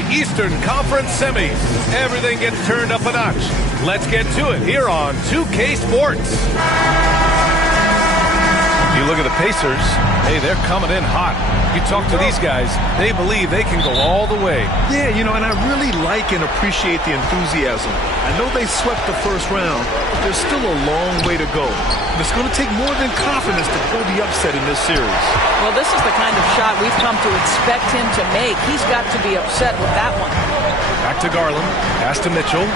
the Eastern Conference semis. Everything gets turned up a notch. Let's get to it here on 2K Sports. You look at the Pacers, hey, they're coming in hot. You talk to these guys, they believe they can go all the way. Yeah, you know, and I really like and appreciate the enthusiasm. I know they swept the first round, but there's still a long way to go. It's going to take more than confidence to pull the upset in this series. Well, this is the kind of shot we've come to expect him to make. He's got to be upset with that one. Back to Garland, pass to Mitchell.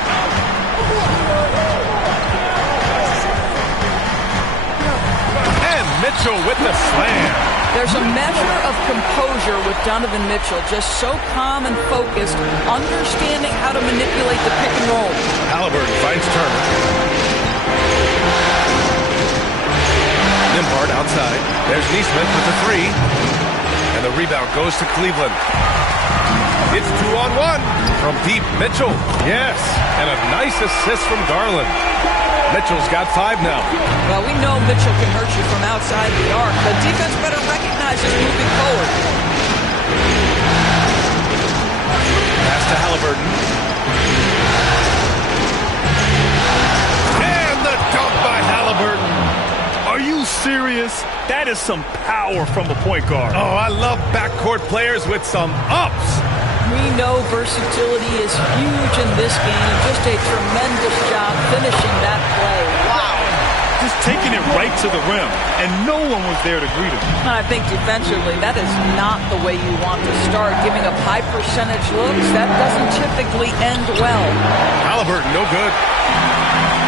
And Mitchell with the slam. There's a measure of composure with Donovan Mitchell, just so calm and focused, understanding how to manipulate the pick and roll. Halliburton finds Turner. Nembhard outside. There's Nesmith with the three. And the rebound goes to Cleveland. It's 2-on-1 from deep. Mitchell. Yes. And a nice assist from Garland. Mitchell's got 5 now. Well, we know Mitchell can hurt you from outside the arc. The defense better recognize this moving forward. Pass to Halliburton. And the dunk by Halliburton. Are you serious? That is some power from a point guard. Oh, I love backcourt players with some ups. We know versatility is huge in this game. Just a tremendous job finishing that play. Wow. Just taking it right to the rim, and no one was there to greet him. I think defensively, that is not the way you want to start. Giving up high percentage looks, that doesn't typically end well. Halliburton, no good.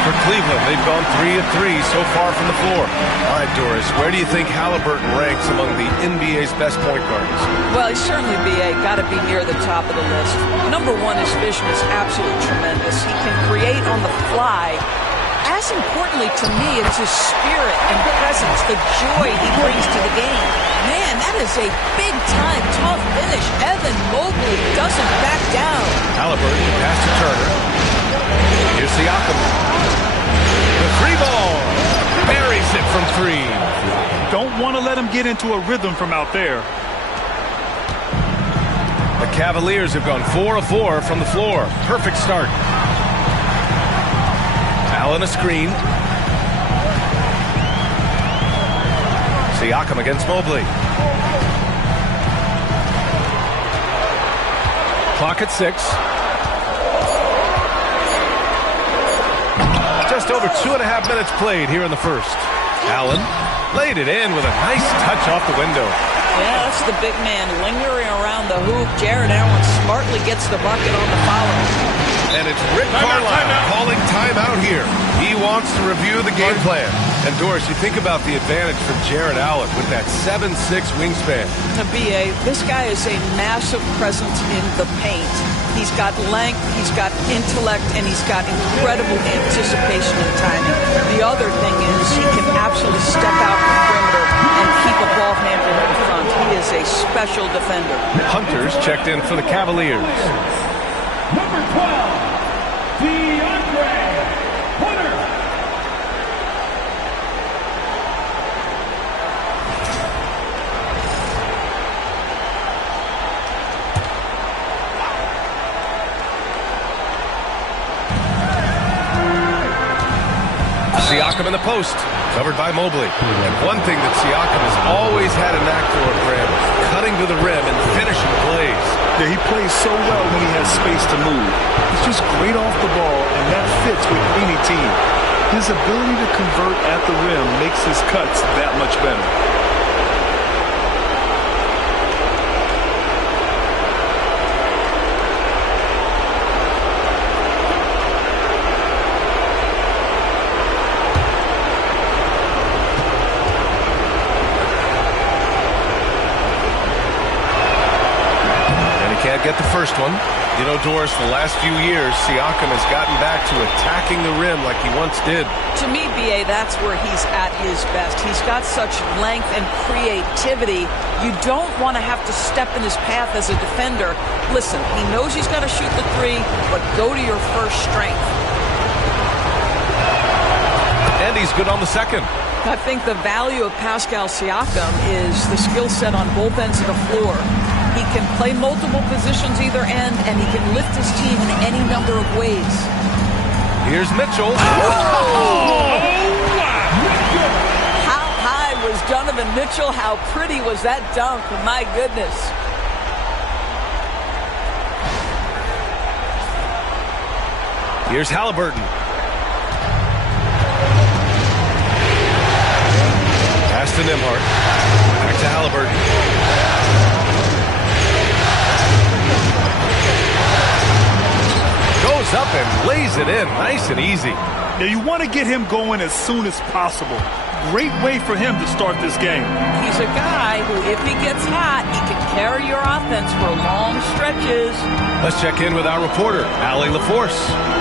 For Cleveland, they've gone 3 of 3 so far from the floor. All right, Doris, where do you think Halliburton ranks among the NBA's best point guards? Well, he's certainly got to be near the top of the list. Number one, his vision is absolutely tremendous. He can create on the fly. As importantly to me, it's his spirit and presence, the joy he brings to the game. Man, that is a big-time, tough finish. Evan Mobley doesn't back down. Halliburton, pass to Turner. Here's Siakam. The three ball. Buries it from 3. Don't want to let him get into a rhythm from out there. The Cavaliers have gone 4 of 4 from the floor. Perfect start. Allen a screen. Siakam against Mobley. Clock at 6. Just over 2.5 minutes played here in the first. Allen laid it in with a nice touch off the window. Yeah, that's the big man lingering around the hoop. Jared Allen smartly gets the bucket on the follow. And it's Rick Carlisle calling timeout here. He wants to review the game plan. And Doris, you think about the advantage for Jared Allen with that 7'6" wingspan. B.A., this guy is a massive presence in the paint. He's got length, he's got intellect, and he's got incredible anticipation and timing. The other thing is he can absolutely step out the perimeter and keep a ball handler in front. He is a special defender. Hunter's checked in for the Cavaliers. Number 12, DeAndre Hunter. Siakam in the post, covered by Mobley. And one thing that Siakam has always had a knack for, Graham, cutting to the rim and finishing plays. Yeah, he plays so well when he has space to move. He's just great off the ball, and that fits with any team. His ability to convert at the rim makes his cuts that much better. Can't get the first one. You know, Doris, the last few years, Siakam has gotten back to attacking the rim like he once did. To me, B.A., that's where he's at his best. He's got such length and creativity. You don't want to have to step in his path as a defender. Listen, he knows he's got to shoot the 3, but go to your first strength. And he's good on the second. I think the value of Pascal Siakam is the skill set on both ends of the floor. He can play multiple positions either end, and he can lift his team in any number of ways. Here's Mitchell. How high was Donovan Mitchell? How pretty was that dunk? My goodness. Here's Halliburton. Pass to Nembhard. Back to Halliburton. Goes up and lays it in. Nice and easy. Now you want to get him going as soon as possible. Great way for him to start this game. He's a guy who, if he gets hot, he can carry your offense for long stretches. Let's check in with our reporter, Allie LaForce.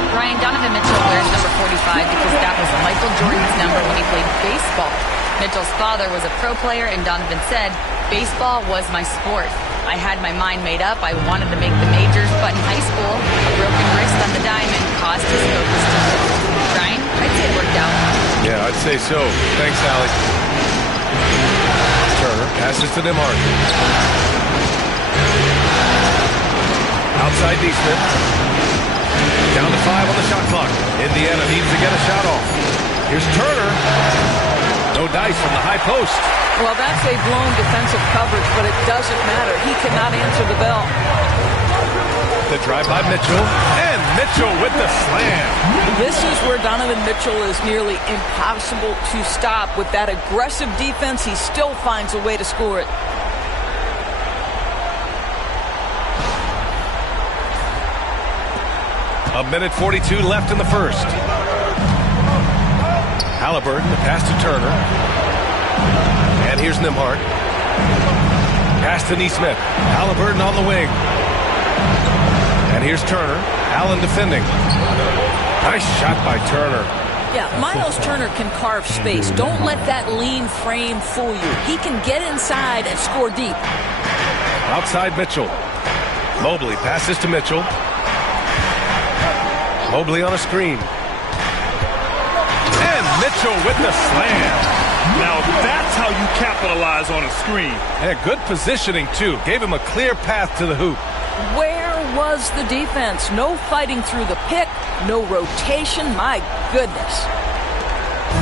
Brian, Donovan Mitchell wears number 45 because that was Michael Jordan's number when he played baseball. Mitchell's father was a pro player, and Donovan said, "Baseball was my sport. I had my mind made up. I wanted to make the majors, but in high school, a broken wrist on the diamond caused his focus to shift." Brian, I'd say it worked out. Yeah, I'd say so. Thanks, Allie. Turner passes to Nembhard. Outside Neesmith. Down to 5 on the shot clock. Indiana needs to get a shot off. Here's Turner. No dice from the high post. Well, that's a blown defensive coverage, but it doesn't matter. He cannot answer the bell. The drive by Mitchell. And Mitchell with the slam. This is where Donovan Mitchell is nearly impossible to stop. With that aggressive defense, he still finds a way to score it. A minute 42 left in the first. Halliburton, the pass to Turner. And here's Nembhard. Pass to Neesmith. Halliburton on the wing. And here's Turner. Allen defending. Nice shot by Turner. Yeah, Miles Turner can carve space. Don't let that lean frame fool you. He can get inside and score deep. Outside Mitchell. Mobley passes to Mitchell. Mobley on a screen. And Mitchell with the slam. Now that's how you capitalize on a screen. And good positioning, too. Gave him a clear path to the hoop. Where was the defense? No fighting through the pick, no rotation. My goodness.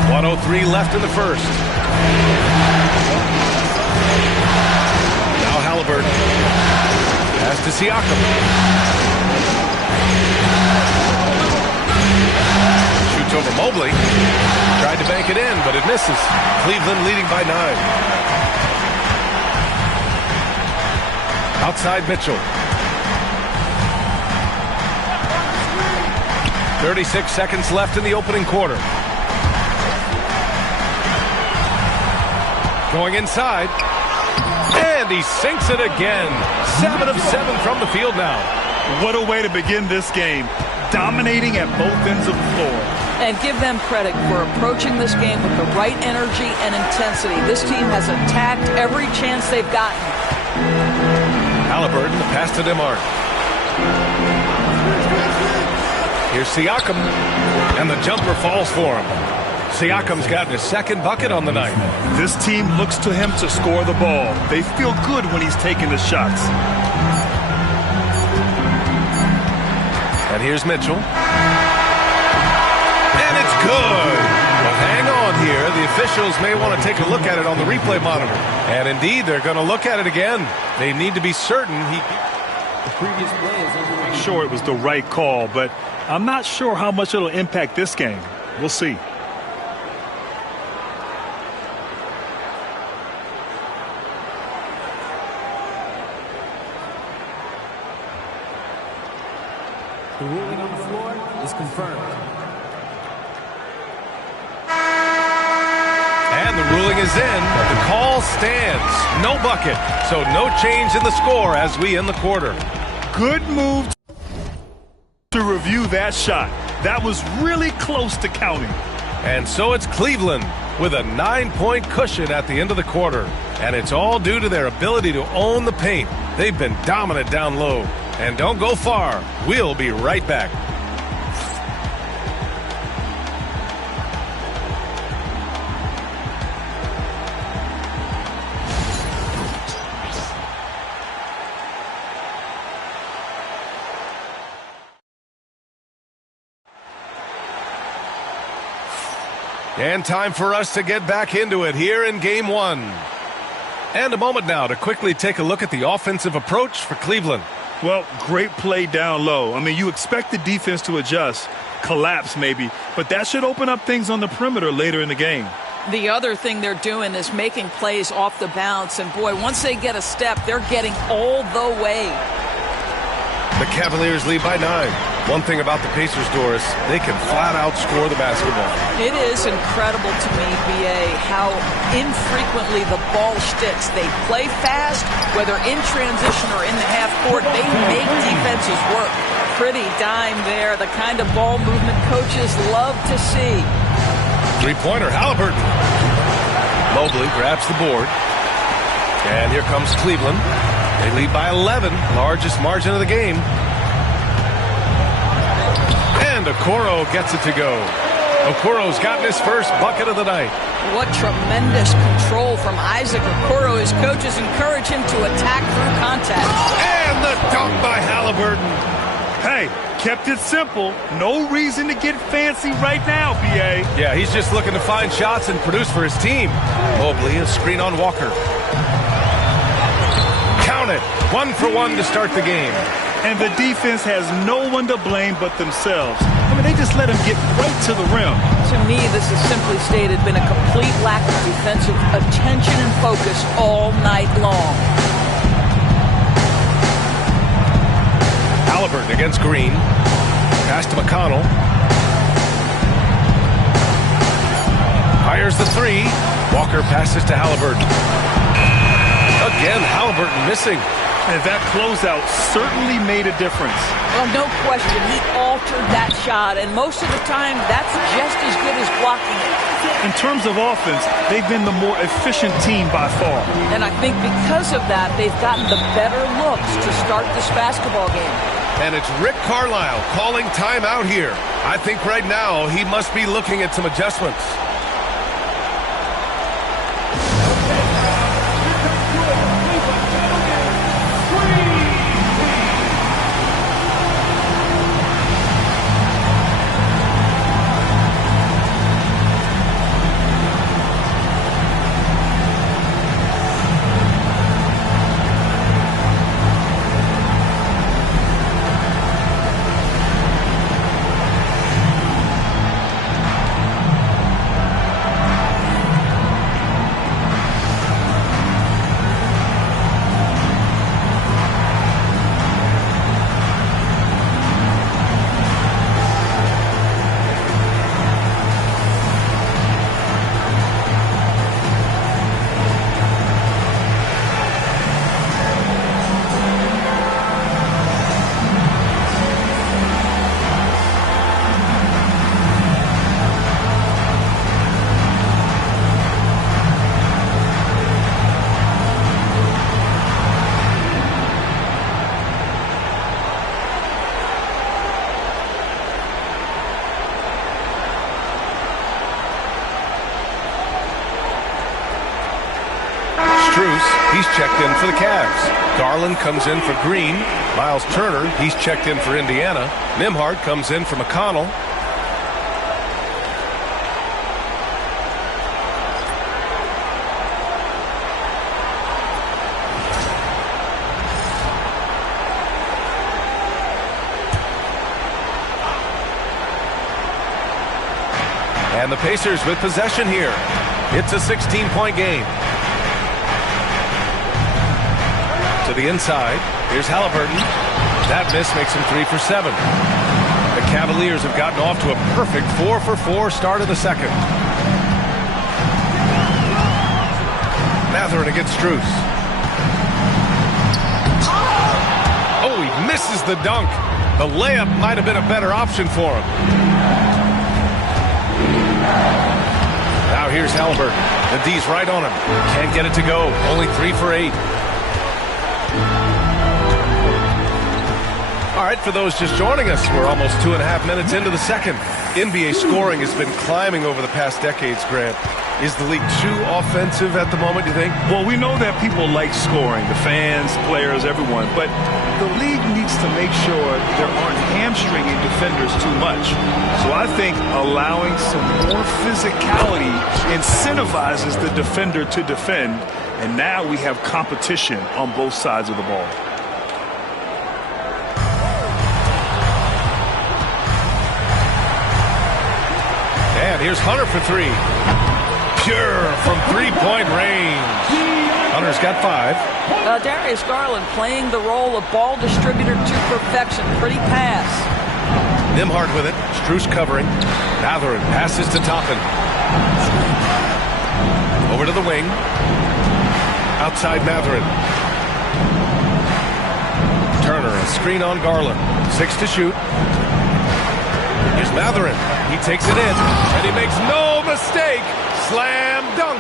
1:03 left in the first. Now Halliburton. Pass to Siakam. Shoots over Mobley. Tried to bank it in, but it misses. Cleveland leading by 9. Outside Mitchell. 36 seconds left in the opening quarter. Going inside. And he sinks it again. 7 of 7 from the field now. What a way to begin this game. Dominating at both ends of the floor. And give them credit for approaching this game with the right energy and intensity. This team has attacked every chance they've gotten. Halliburton, the pass to Nembhard. Here's Siakam, and the jumper falls for him. Siakam's gotten his second bucket on the night. This team looks to him to score the ball. They feel good when he's taking the shots. And here's Mitchell. And it's good. Well, hang on here. The officials may want to take a look at it on the replay monitor. And indeed, they're going to look at it again. They need to be certain he... The previous play is over. I'm sure it was the right call, but I'm not sure how much it'll impact this game. We'll see. The ruling on the floor is confirmed. And the ruling is in. The call stands. No bucket. So no change in the score as we end the quarter. Good move to review that shot. That was really close to counting. And so it's Cleveland with a 9-point cushion at the end of the quarter. And it's all due to their ability to own the paint. They've been dominant down low. And don't go far. We'll be right back. And time for us to get back into it here in Game 1. And a moment now to quickly take a look at the offensive approach for Cleveland. Well, great play down low. I mean, you expect the defense to adjust, collapse maybe, but that should open up things on the perimeter later in the game. The other thing they're doing is making plays off the bounce, and boy, once they get a step, they're getting all the way. The Cavaliers lead by 9. One thing about the Pacers, Doris, they can flat out score the basketball. It is incredible to me, B.A., how infrequently the ball sticks. They play fast, whether in transition or in the half court. They make defenses work. Pretty dime there, the kind of ball movement coaches love to see. Three-pointer, Halliburton. Mobley grabs the board. And here comes Cleveland. They lead by 11, largest margin of the game. And Okoro gets it to go. Okoro's gotten his first bucket of the night. What tremendous control from Isaac Okoro. His coaches encourage him to attack through contact. And the dunk by Halliburton. Hey, kept it simple. No reason to get fancy right now, B.A. Yeah, he's just looking to find shots and produce for his team. Mobley, a screen on Walker. Count it. 1 for 1 to start the game. And the defense has no one to blame but themselves. I mean, they just let him get right to the rim. To me, this has simply stated been a complete lack of defensive attention and focus all night long. Halliburton against Green. Pass to McConnell. Fires the three. Walker passes to Halliburton. Again, Halliburton missing. And that closeout certainly made a difference. Well, no question. He altered that shot, and most of the time, that's just as good as blocking it. In terms of offense, they've been the more efficient team by far. And I think because of that, they've gotten the better looks to start this basketball game. And it's Rick Carlisle calling timeout here. I think right now he must be looking at some adjustments. He's checked in for the Cavs. Garland comes in for Green. Miles Turner, he's checked in for Indiana. Nembhard comes in for McConnell. And the Pacers with possession here. It's a 16-point game. To the inside. Here's Halliburton. That miss makes him 3 for 7. The Cavaliers have gotten off to a perfect 4 for 4 start of the second. Mathurin against Strus. Oh, he misses the dunk. The layup might have been a better option for him. Now here's Halliburton. The D's right on him. Can't get it to go. Only 3 for 8. All right, for those just joining us, we're almost 2.5 minutes into the second. NBA scoring has been climbing over the past decades, Grant. Is the league too offensive at the moment, you think? Well, we know that people like scoring, the fans, players, everyone, but the league needs to make sure there aren't hamstringing defenders too much. So I think allowing some more physicality incentivizes the defender to defend, and now we have competition on both sides of the ball. And here's Hunter for three. Pure from three-point range. Hunter's got 5. Darius Garland playing the role of ball distributor to perfection. Pretty pass. Nembhard with it. Strus covering. Mathurin passes to Toppin. Over to the wing. Outside Mathurin. Turner, a screen on Garland. 6 to shoot. Here's Mathurin. He takes it in, and he makes no mistake. Slam dunk.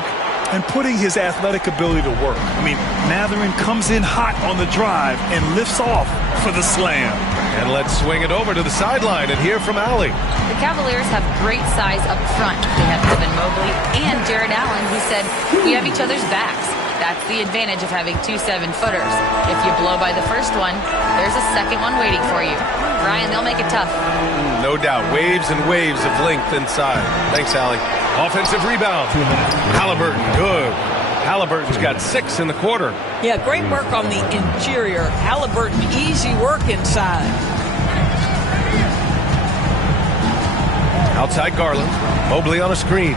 And putting his athletic ability to work. I mean, Mathurin comes in hot on the drive and lifts off for the slam. And let's swing it over to the sideline and hear from Allie. The Cavaliers have great size up front. They have Evan Mobley and Jared Allen, who said, "We have each other's backs." That's the advantage of having 2 7-footers. If you blow by the first one, there's a second one waiting for you. Brian, they'll make it tough. No doubt. Waves and waves of length inside. Thanks, Allie. Offensive rebound. Halliburton, good. Halliburton's got 6 in the quarter. Yeah, great work on the interior. Halliburton, easy work inside. Outside Garland. Mobley on a screen.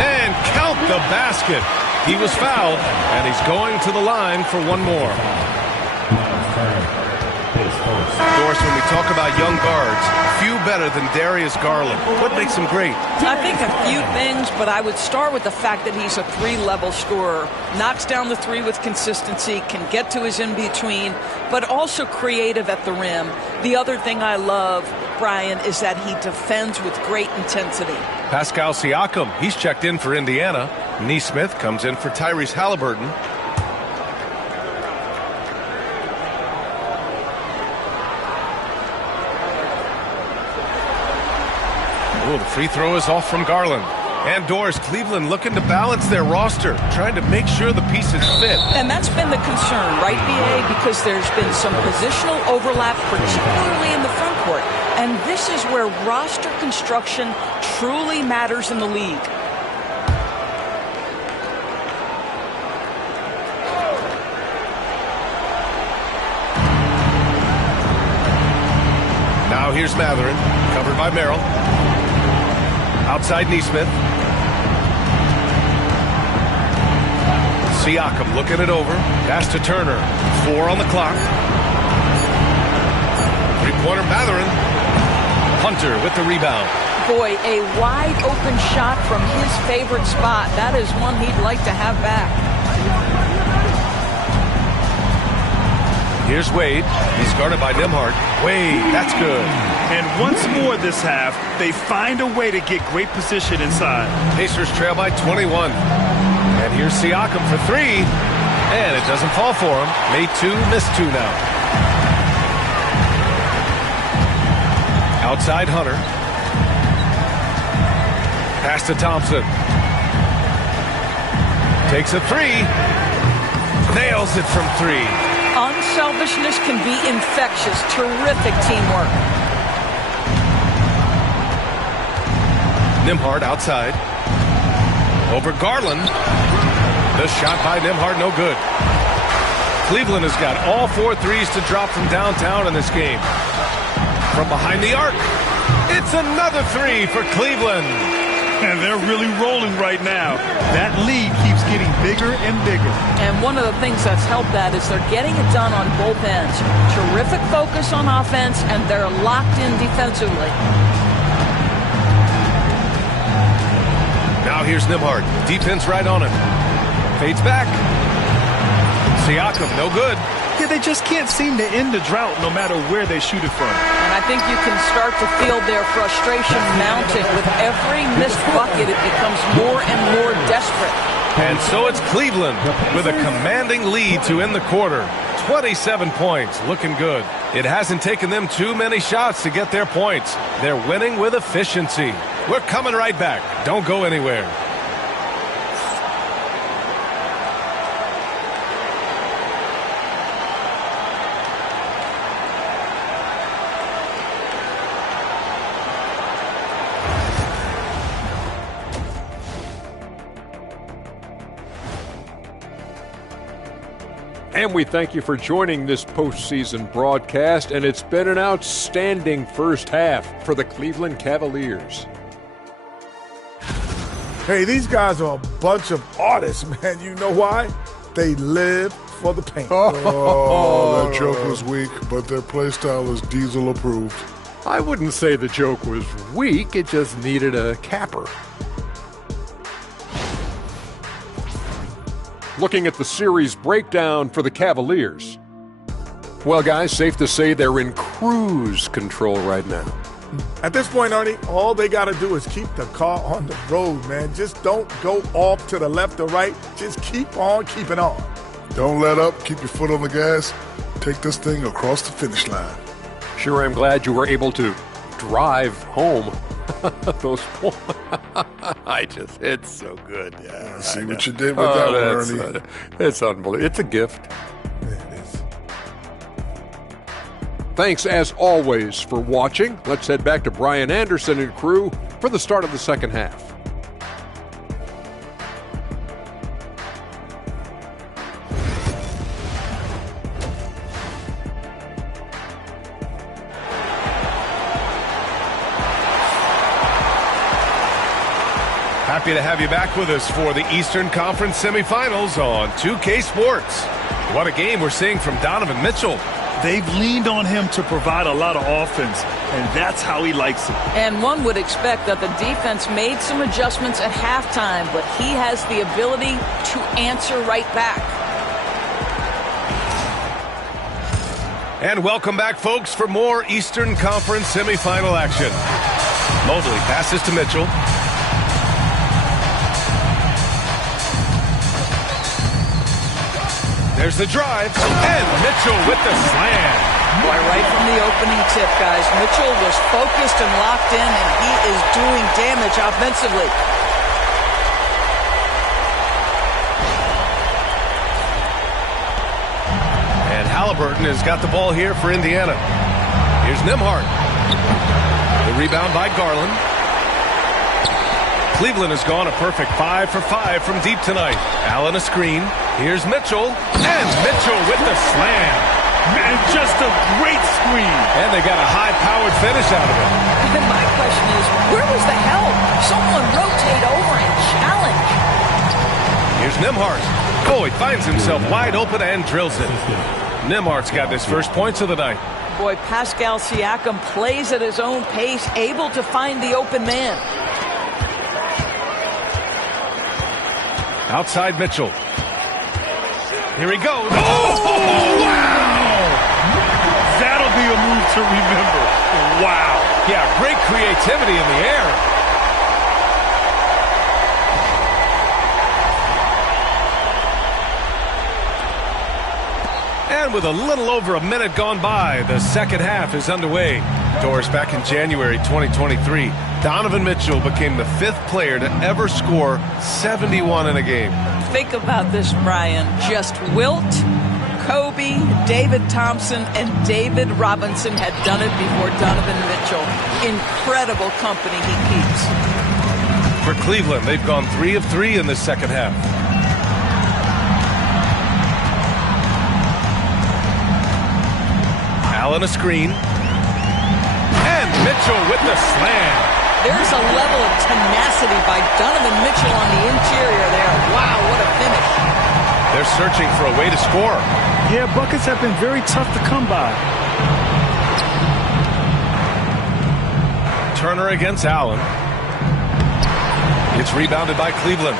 And count the basket. He was fouled, and he's going to the line for one more. Doris, when we talk about young guards, few better than Darius Garland. What makes him great? I think a few things, but I would start with the fact that he's a 3-level scorer. Knocks down the 3 with consistency, can get to his in-between, but also creative at the rim. The other thing I love, Brian, is that he defends with great intensity. Pascal Siakam, he's checked in for Indiana. Nesmith comes in for Tyrese Halliburton. Oh, the free throw is off from Garland. And Doris, Cleveland looking to balance their roster, trying to make sure the pieces fit. And that's been the concern, right, BA? Because there's been some positional overlap, particularly in the front court. And this is where roster construction truly matters in the league. Now here's Mathurin, covered by Merrill. Outside Nesmith. Siakam looking it over. Pass to Turner. 4 on the clock. Three-pointer Mathurin. Hunter with the rebound. Boy, a wide open shot from his favorite spot. That is one he'd like to have back. Here's Wade. He's guarded by Nembhard. Wade, that's good. And once more this half, they find a way to get great position inside. Pacers trail by 21. And here's Siakam for 3. And it doesn't fall for him. Made 2, missed 2 now. Outside Hunter. Pass to Thompson. Takes a 3. Nails it from 3. Unselfishness can be infectious. Terrific teamwork. Nembhard outside. Over Garland. The shot by Nembhard, no good. Cleveland has got all 4 threes to drop from downtown in this game. From behind the arc. It's another 3 for Cleveland. And they're really rolling right now. That lead keeps getting bigger and bigger. And one of the things that's helped that is they're getting it done on both ends. Terrific focus on offense, and they're locked in defensively. Now here's Nembhard. Defense right on him. Fades back. Siakam, no good. Yeah, they just can't seem to end the drought no matter where they shoot it from. And I think you can start to feel their frustration mounting. With every missed bucket, it becomes more and more desperate. And so it's Cleveland with a commanding lead to end the quarter. 27 points, looking good. It hasn't taken them too many shots to get their points. They're winning with efficiency. We're coming right back. Don't go anywhere. And we thank you for joining this postseason broadcast, and it's been an outstanding first half for the Cleveland Cavaliers. Hey, these guys are a bunch of artists, man. You know why? They live for the paint. Oh, that joke was weak, but their play style is Diesel approved. I wouldn't say the joke was weak, it just needed a capper. Looking at the series breakdown for the Cavaliers. Well, guys, safe to say they're in cruise control right now. At this point, Ernie, all they got to do is keep the car on the road, man. Just don't go off to the left or right. Just keep on keeping on. Don't let up. Keep your foot on the gas. Take this thing across the finish line. Sure, I'm glad you were able to drive home. Those points. It's so good. Yeah, I see what you did with that one, Ernie. It's unbelievable. It's a gift. It is. Thanks, as always, for watching. Let's head back to Brian Anderson and crew for the start of the second half. Happy to have you back with us for the Eastern Conference semifinals on 2K Sports. What a game we're seeing from Donovan Mitchell. They've leaned on him to provide a lot of offense, and that's how he likes it. And one would expect that the defense made some adjustments at halftime, but he has the ability to answer right back. And welcome back, folks, for more Eastern Conference semifinal action. Mobley passes to Mitchell. There's the drive, and Mitchell with the slam. Why, right from the opening tip, guys, Mitchell was focused and locked in, and he is doing damage offensively. And Halliburton has got the ball here for Indiana. Here's Nembhard. The rebound by Garland. Cleveland has gone a perfect 5 for 5 from deep tonight. Allen a screen. Here's Mitchell. And Mitchell with the slam. And just a great screen. And they got a high-powered finish out of it. And my question is, where was the help? Someone rotate over and challenge. Here's Nembhard. Oh, he finds himself wide open and drills it. Nembhard's got his first points of the night. Boy, Pascal Siakam plays at his own pace, able to find the open man. Outside Mitchell. Here he goes. Oh, wow! That'll be a move to remember. Wow. Yeah, great creativity in the air. And with a little over a minute gone by, the second half is underway. Doris, back in January 2023, Donovan Mitchell became the 5th player to ever score 71 in a game. Think about this, Brian. Just Wilt, Kobe, David Thompson, and David Robinson had done it before Donovan Mitchell. Incredible company he keeps. For Cleveland, they've gone 3 of 3 in this second half. Allen a screen. And Mitchell with the slam. There's a level of tenacity by Donovan Mitchell on the interior there. Wow, what a finish. They're searching for a way to score. Yeah, buckets have been very tough to come by. Turner against Allen. It's rebounded by Cleveland.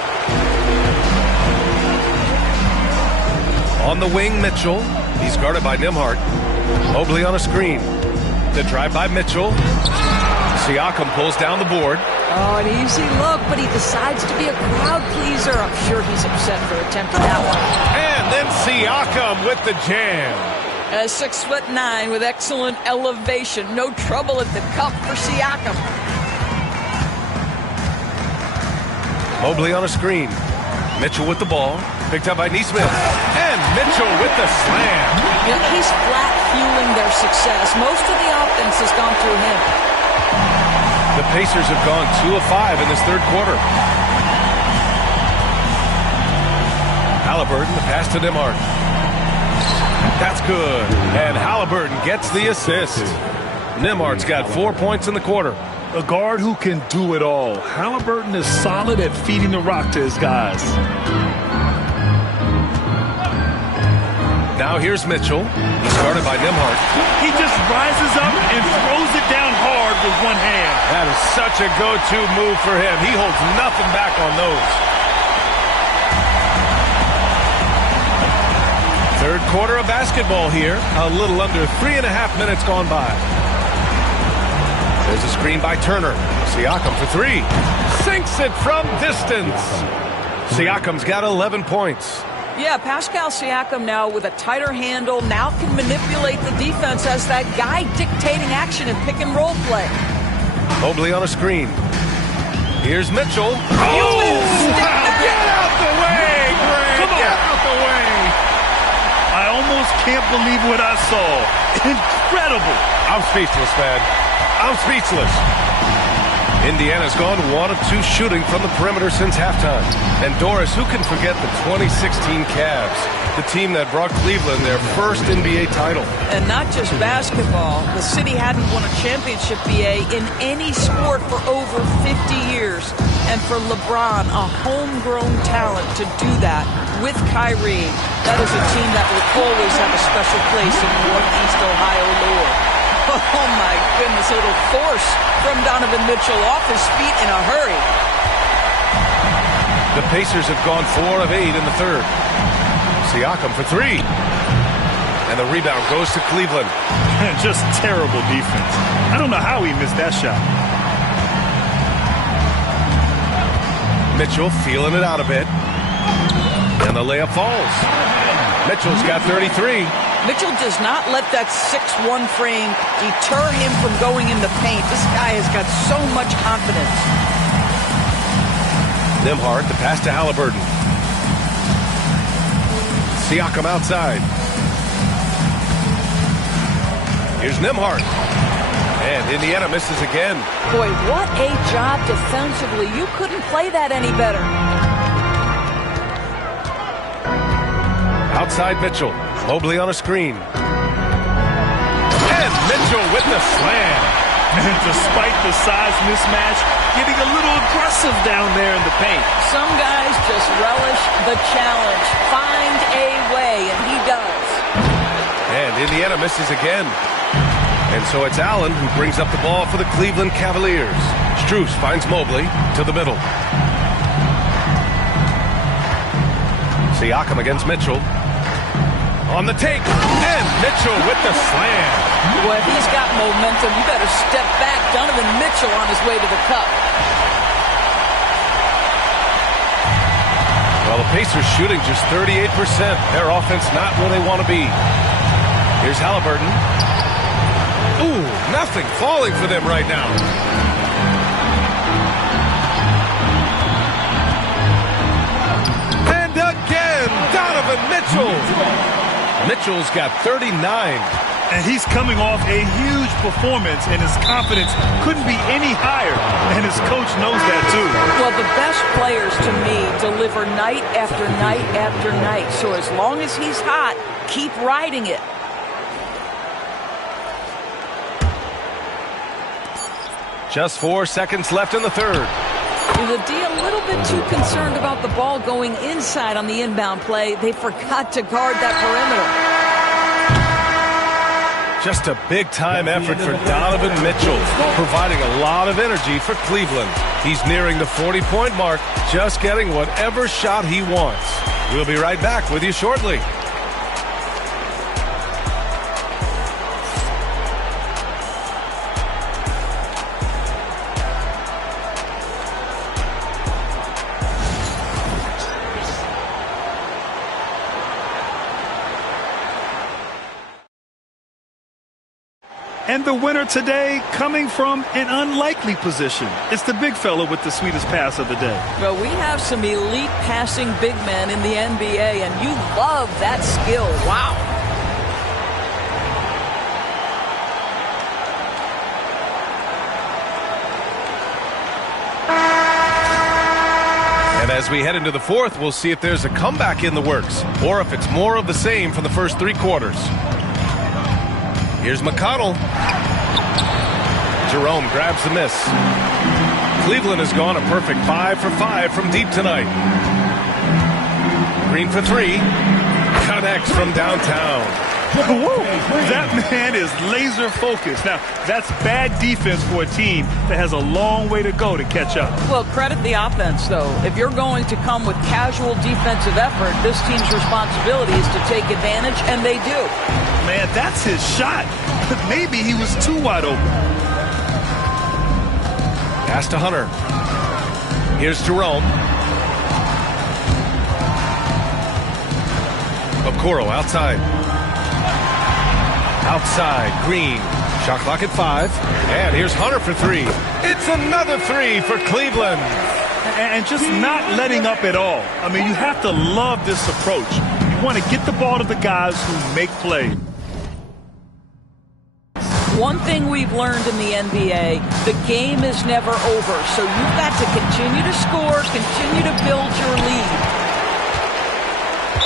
On the wing, Mitchell. He's guarded by Nembhard. Mobley on a screen. The drive by Mitchell. Siakam pulls down the board. Oh, an easy look, but he decides to be a crowd pleaser. I'm sure he's upset for attempting that one. And then Siakam with the jam. 6'9" with excellent elevation. No trouble at the cup for Siakam. Mobley on a screen. Mitchell with the ball. Picked up by Nesmith. And Mitchell with the slam. You know, he's flat fueling their success. Most of the offense has gone through him. The Pacers have gone 2 of 5 in this third quarter. Halliburton, the pass to Nembhard. That's good. And Halliburton gets the assist. Nembhard's got 4 points in the quarter. A guard who can do it all. Halliburton is solid at feeding the rock to his guys. Now here's Mitchell. He's guarded by Nembhard. He just rises up and throws it down hard with one hand. That is such a go-to move for him. He holds nothing back on those. Third quarter of basketball here. A little under 3.5 minutes gone by. There's a screen by Turner. Siakam for 3. Sinks it from distance. Siakam's got 11 points. Yeah, Pascal Siakam now with a tighter handle, now can manipulate the defense as that guy dictating action in pick and roll play. Mobley on a screen. Here's Mitchell. Oh! Get out the way, Greg! Come on. Get out the way! I almost can't believe what I saw. Incredible. I'm speechless, man. I'm speechless. Indiana's gone 1 of 2 shooting from the perimeter since halftime. And Doris, who can forget the 2016 Cavs, the team that brought Cleveland their first NBA title? And not just basketball. The city hadn't won a championship, BA, in any sport for over 50 years. And for LeBron, a homegrown talent to do that with Kyrie, that is a team that will always have a special place in Northeast Ohio lore. Oh, my goodness, a little force from Donovan Mitchell off his feet in a hurry. The Pacers have gone 4 of 8 in the third. Siakam for 3. And the rebound goes to Cleveland. Just terrible defense. I don't know how he missed that shot. Mitchell feeling it out a bit. And the layup falls. Mitchell's got 33. Mitchell does not let that 6'1" frame deter him from going in the paint. This guy has got so much confidence. Nembhard, the pass to Halliburton. Siakam outside. Here's Nembhard. And Indiana misses again. Boy, what a job defensively. You couldn't play that any better. Outside Mitchell. Mobley on a screen. And Mitchell with the slam. And despite the size mismatch, getting a little aggressive down there in the paint. Some guys just relish the challenge. Find a way, and he does. And Indiana misses again. And so it's Allen who brings up the ball for the Cleveland Cavaliers. Strus finds Mobley to the middle. Siakam against Mitchell. On the take, and Mitchell with the slam. Well, if he's got momentum, you better step back. Donovan Mitchell on his way to the cup. Well, the Pacers shooting just 38%. Their offense not where they want to be. Here's Halliburton. Ooh, nothing falling for them right now. And again, Donovan Mitchell. Mitchell's got 39. And he's coming off a huge performance, and his confidence couldn't be any higher. And his coach knows that, too. Well, the best players, to me, deliver night after night after night. So as long as he's hot, keep riding it. Just 4 seconds left in the third. The D a little bit too concerned about the ball going inside on the inbound play. They forgot to guard that perimeter. Just a big-time effort for Donovan Mitchell, providing a lot of energy for Cleveland. He's nearing the 40-point mark, just getting whatever shot he wants. We'll be right back with you shortly. And the winner today coming from an unlikely position. It's the big fella with the sweetest pass of the day. Well, we have some elite passing big men in the NBA, and you love that skill. Wow. And as we head into the fourth, we'll see if there's a comeback in the works or if it's more of the same from the first 3 quarters. Here's McConnell. Jerome grabs the miss. Cleveland has gone a perfect 5 for 5 from deep tonight. Green for 3. Connects from downtown. That man is laser focused. Now, that's bad defense for a team that has a long way to go to catch up. Well, credit the offense, though. If you're going to come with casual defensive effort, this team's responsibility is to take advantage, and they do. Man, that's his shot. Maybe he was too wide open. Pass to Hunter. Here's Jerome. Okoro outside. Outside, Green. Shot clock at 5. And here's Hunter for 3. It's another 3 for Cleveland. And just not letting up at all. I mean, you have to love this approach. You want to get the ball to the guys who make plays. One thing we've learned in the NBA, the game is never over. So you've got to continue to score, continue to build your lead.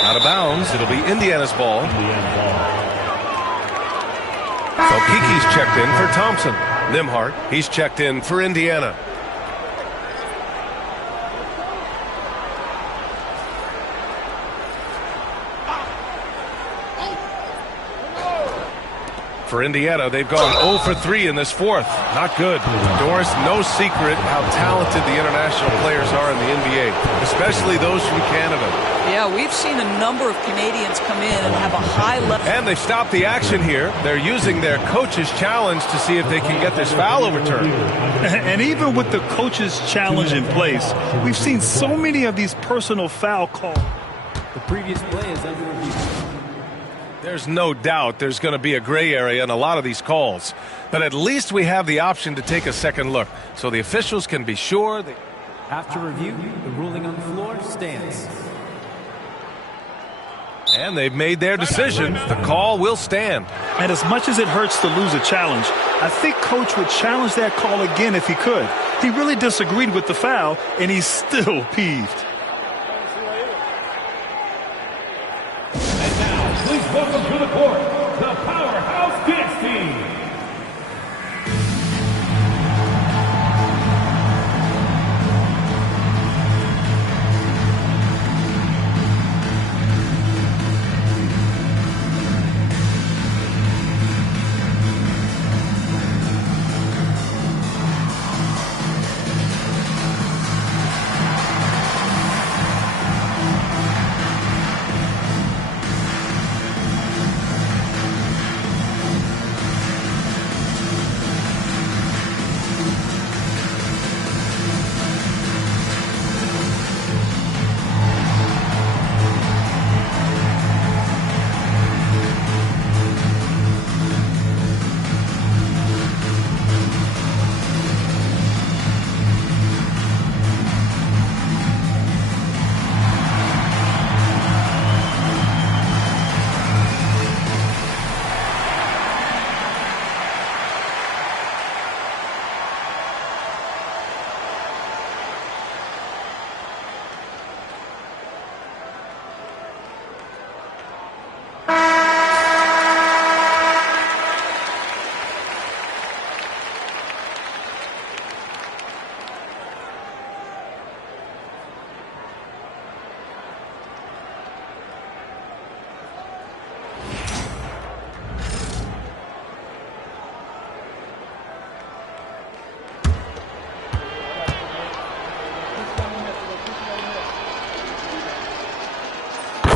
Out of bounds, it'll be Indiana's ball. So Kiki's checked in for Thompson. Nembhard, he's checked in for Indiana. For Indiana, they've gone 0 for 3 in this fourth. Not good. Doris, no secret how talented the international players are in the NBA, especially those from Canada. Yeah, we've seen a number of Canadians come in and have a high level. And they've stopped the action here. They're using their coach's challenge to see if they can get this foul overturned. And even with the coach's challenge in place, we've seen so many of these personal foul calls. The previous play is under review. There's no doubt there's going to be a gray area in a lot of these calls. But at least we have the option to take a second look so the officials can be sure. After review, the ruling on the floor stands. And they've made their decision. The call will stand. And as much as it hurts to lose a challenge, I think Coach would challenge that call again if he could. He really disagreed with the foul, and he's still peeved. And now, please welcome to the court, the Powerhouse Dance Team.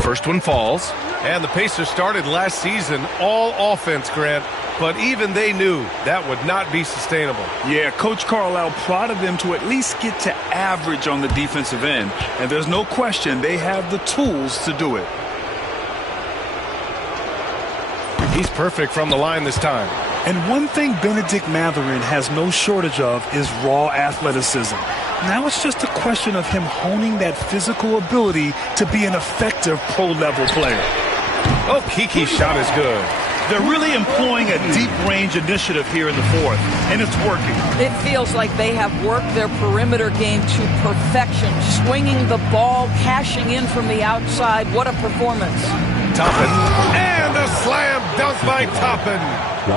First one falls. And the Pacers started last season all offense, Grant. But even they knew that would not be sustainable. Yeah, Coach Carlisle prodded them to at least get to average on the defensive end. And there's no question they have the tools to do it. He's perfect from the line this time. And one thing Bennedict Mathurin has no shortage of is raw athleticism. Now it's just a question of him honing that physical ability to be an effective pro-level player. Oh, Kiki's shot is good. They're really employing a deep-range initiative here in the fourth, and it's working. It feels like they have worked their perimeter game to perfection, swinging the ball, cashing in from the outside. What a performance. Toppin, and a slam dunk by Toppin.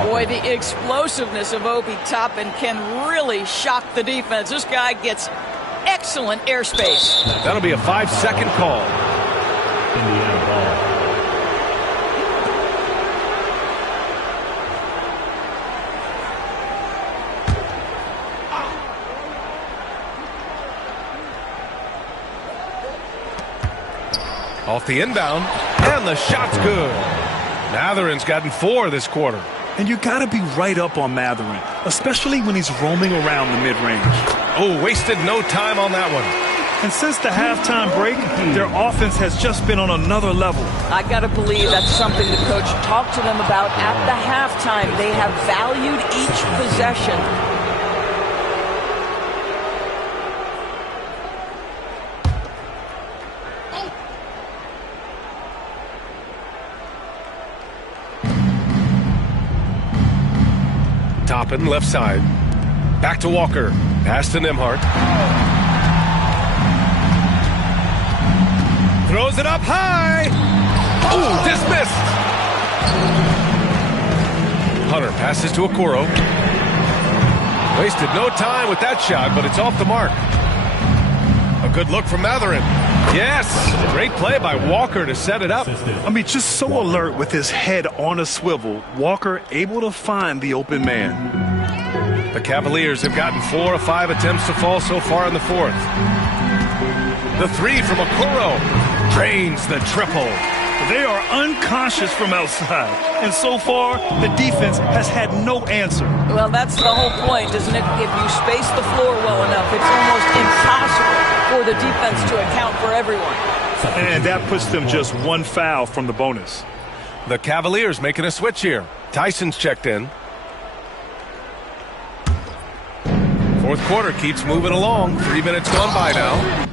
Boy, the explosiveness of Obi Toppin can really shock the defense. This guy gets excellent airspace. That'll be a 5-second call. Indiana ball. Off the inbound, and the shot's good. Mathurin's gotten 4 this quarter. And you got to be right up on Mathurin, especially when he's roaming around the mid-range. Oh, wasted no time on that one. And since the halftime break, their offense has just been on another level. I got to believe that's something the coach talked to them about at the halftime. They have valued each possession. Toppin, left side. Back to Walker. Pass to Nembhard. Throws it up high. Oh, dismissed. Hunter passes to Okoro. Wasted no time with that shot, but it's off the mark. A good look from Mathurin. Yes, great play by Walker to set it up. I mean, just so alert with his head on a swivel. Walker able to find the open man. The Cavaliers have gotten 4 of 5 attempts to fall so far in the fourth. The 3 from Okoro drains the triple. They are unconscious from outside, and so far the defense has had no answer. Well, that's the whole point, isn't it? If you space the floor well enough, it's almost impossible for the defense to account for everyone. And that puts them just 1 foul from the bonus. The Cavaliers making a switch here. Tyson's checked in. Fourth quarter keeps moving along. 3 minutes gone by now.